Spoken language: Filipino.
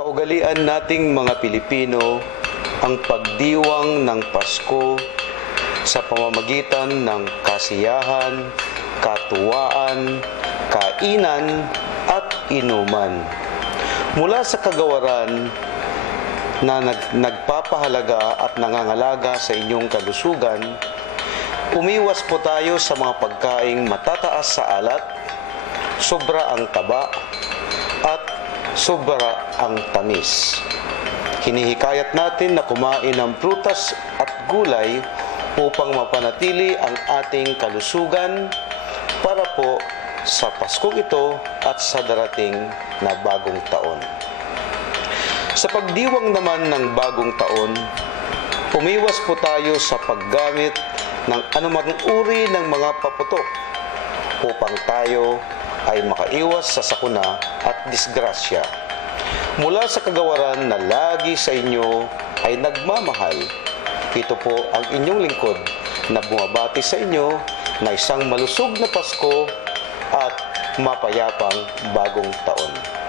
Kaugalian nating mga Pilipino ang pagdiwang ng Pasko sa pamamagitan ng kasiyahan, katuwaan, kainan at inuman. Mula sa kagawaran na nagpapahalaga at nangangalaga sa inyong kalusugan, umiwas po tayo sa mga pagkaing matataas sa alat, sobra ang taba, at sobra ang tamis. Hinihikayat natin na kumain ng prutas at gulay upang mapanatili ang ating kalusugan para po sa Paskong ito at sa darating na bagong taon. Sa pagdiwang naman ng bagong taon, umiwas po tayo sa paggamit ng anumang uri ng mga paputok upang tayo ay makaiwas sa sakuna at disgrasya. Mula sa kagawaran na lagi sa inyo ay nagmamahal, ito po ang inyong lingkod na bumabati sa inyo na isang malusog na Pasko at mapayapang bagong taon.